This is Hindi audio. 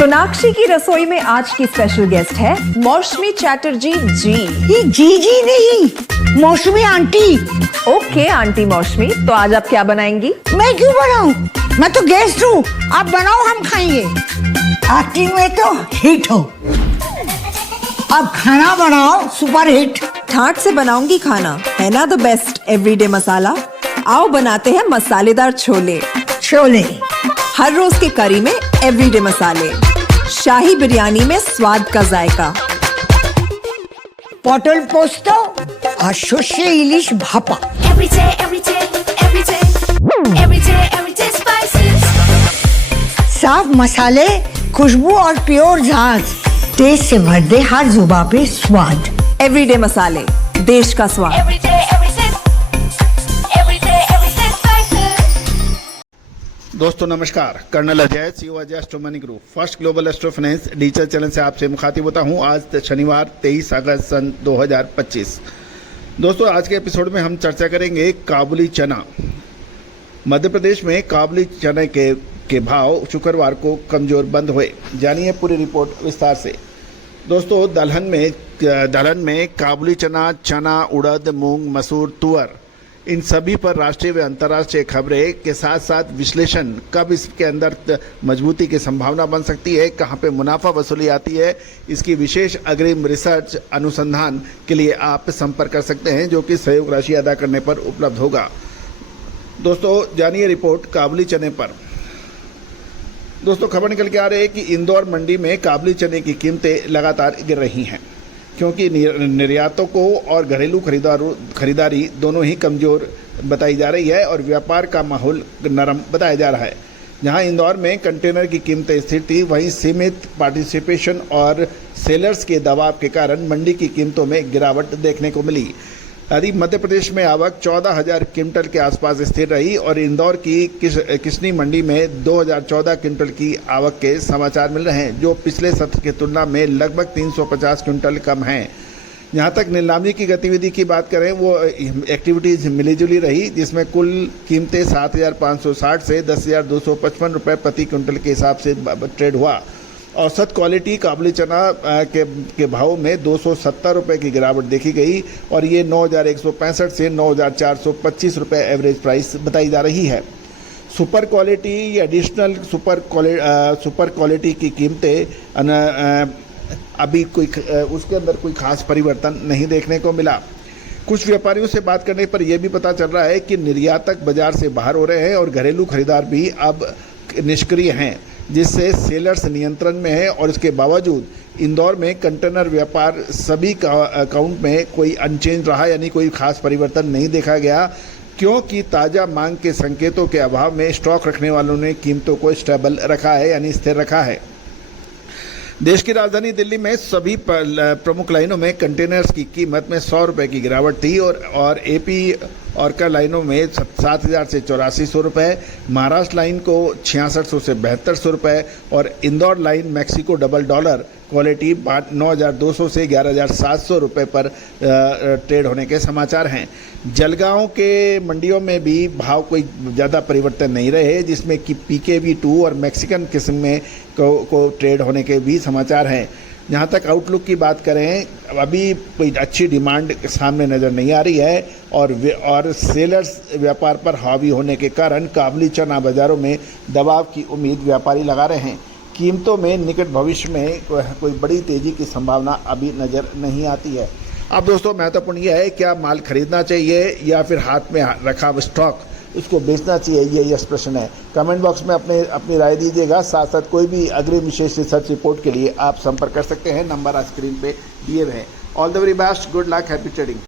सोनाक्षी की रसोई में आज की स्पेशल गेस्ट है मौसमी चैटर्जी जी। ये जी नहीं, मौसमी आंटी। ओके आंटी मौसमी, तो आज आप क्या बनाएंगी? मैं क्यों बनाऊं? मैं तो गेस्ट हूँ, आप बनाओ हम खाएंगे। एक्टिंग में तो हिट हो, अब खाना बनाओ सुपर हिट। ठाट से बनाऊंगी खाना, है ना द बेस्ट एवरीडे मसाला। आओ बनाते हैं मसालेदार छोले। छोले हर रोज के करी में एवरीडे मसाले, शाही बिरयानी में स्वाद का जायका। পটল পোস্ত আর সর্ষে ইলিশ ভাপা। साफ मसाले, खुशबू और प्योर झांझ, टेस्ट से भर दे हर जुबान पे स्वाद। एवरीडे मसाले, देश का स्वाद। दोस्तों नमस्कार, colonel Ajay CO Ajay astro money group first global astro finance digital channel से आपसे मुखातिब होता हूं। आज शनिवार 23 अगस्त सन 2025। दोस्तों आज के एपिसोड में हम चर्चा करेंगे काबुली चना। मध्य प्रदेश में काबुली चने के भाव शुक्रवार को कमजोर बंद हुए। जानिए पूरी रिपोर्ट विस्तार से। दोस्तों दलहन में काबुली चना, उड़द, मूंग, मसूर, तुअर, इन सभी पर राष्ट्रीय व अंतर्राष्ट्रीय खबरें के साथ साथ विश्लेषण, कब इसके अंदर मजबूती की संभावना बन सकती है, कहां पे मुनाफा वसूली आती है, इसकी विशेष अग्रिम रिसर्च अनुसंधान के लिए आप संपर्क कर सकते हैं, जो कि सहयोग राशि अदा करने पर उपलब्ध होगा। दोस्तों जानिए रिपोर्ट काबुली चने पर। दोस्तों खबर निकल के आ रही है कि इंदौर मंडी में काबुली चने की कीमतें लगातार गिर रही हैं, क्योंकि निर्यातकों और घरेलू खरीदारी दोनों ही कमज़ोर बताई जा रही है और व्यापार का माहौल नरम बताया जा रहा है। जहां इंदौर में कंटेनर की कीमतें स्थिर थी, वहीं सीमित पार्टिसिपेशन और सेलर्स के दबाव के कारण मंडी की कीमतों में गिरावट देखने को मिली। यदि मध्य प्रदेश में आवक 14,000 क्विंटल के आसपास स्थिर रही और इंदौर की किसनी मंडी में 2014 क्विंटल की आवक के समाचार मिल रहे हैं, जो पिछले सत्र की तुलना में लगभग 350 क्विंटल कम हैं। जहां तक नीलामी की गतिविधि की बात करें, वो एक्टिविटीज़ मिलीजुली रही, जिसमें कुल कीमतें 7,560 से 10,255 रुपये प्रति क्विंटल के हिसाब से ट्रेड हुआ। औसत क्वालिटी काबुली चना के भाव में 270 रुपये की गिरावट देखी गई और ये 9,165 से 9,425 रुपये एवरेज प्राइस बताई जा रही है। सुपर क्वालिटी या एडिशनल सुपर क्वालिटी की कीमतें अभी उसके अंदर कोई खास परिवर्तन नहीं देखने को मिला। कुछ व्यापारियों से बात करने पर यह भी पता चल रहा है कि निर्यातक बाजार से बाहर हो रहे हैं और घरेलू खरीदार भी अब निष्क्रिय हैं, जिससे सेलर्स नियंत्रण में है। और इसके बावजूद इंदौर में कंटेनर व्यापार सभी अकाउंट में कोई अनचेंज रहा, यानी कोई खास परिवर्तन नहीं देखा गया, क्योंकि ताज़ा मांग के संकेतों के अभाव में स्टॉक रखने वालों ने कीमतों को स्टेबल रखा है, यानी स्थिर रखा है। देश की राजधानी दिल्ली में सभी प्रमुख लाइनों में कंटेनर्स की कीमत में 100 रुपये की गिरावट थी और एपी और का लाइनों में 7,000 से 8,400 रुपये, महाराष्ट्र लाइन को 6,600 से 7,200 रुपये और Indore line Mexico double dollar quality 9,200 से 11,700 रुपये पर ट्रेड होने के समाचार हैं। जलगांव के मंडियों में भी भाव कोई ज़्यादा परिवर्तन नहीं रहे, जिसमें कि PKV2 और मैक्सिकन किस्म में को ट्रेड होने के भी समाचार हैं। जहाँ तक आउटलुक की बात करें, अभी कोई अच्छी डिमांड सामने नज़र नहीं आ रही है और सेलर्स व्यापार पर हावी होने के कारण काबुली चना बाज़ारों में दबाव की उम्मीद व्यापारी लगा रहे हैं। कीमतों में निकट भविष्य में कोई बड़ी तेज़ी की संभावना अभी नज़र नहीं आती है। अब दोस्तों महत्वपूर्ण यह है, क्या माल खरीदना चाहिए या फिर हाथ में रखा स्टॉक उसको बेचना चाहिए, ये यस प्रश्न है। कमेंट बॉक्स में अपनी राय दीजिएगा। साथ साथ कोई भी अग्रिम विशेष रिसर्च रिपोर्ट के लिए आप संपर्क कर सकते हैं, नंबर आज स्क्रीन पे दिए हुए हैं। All the very best, good luck, happy trading.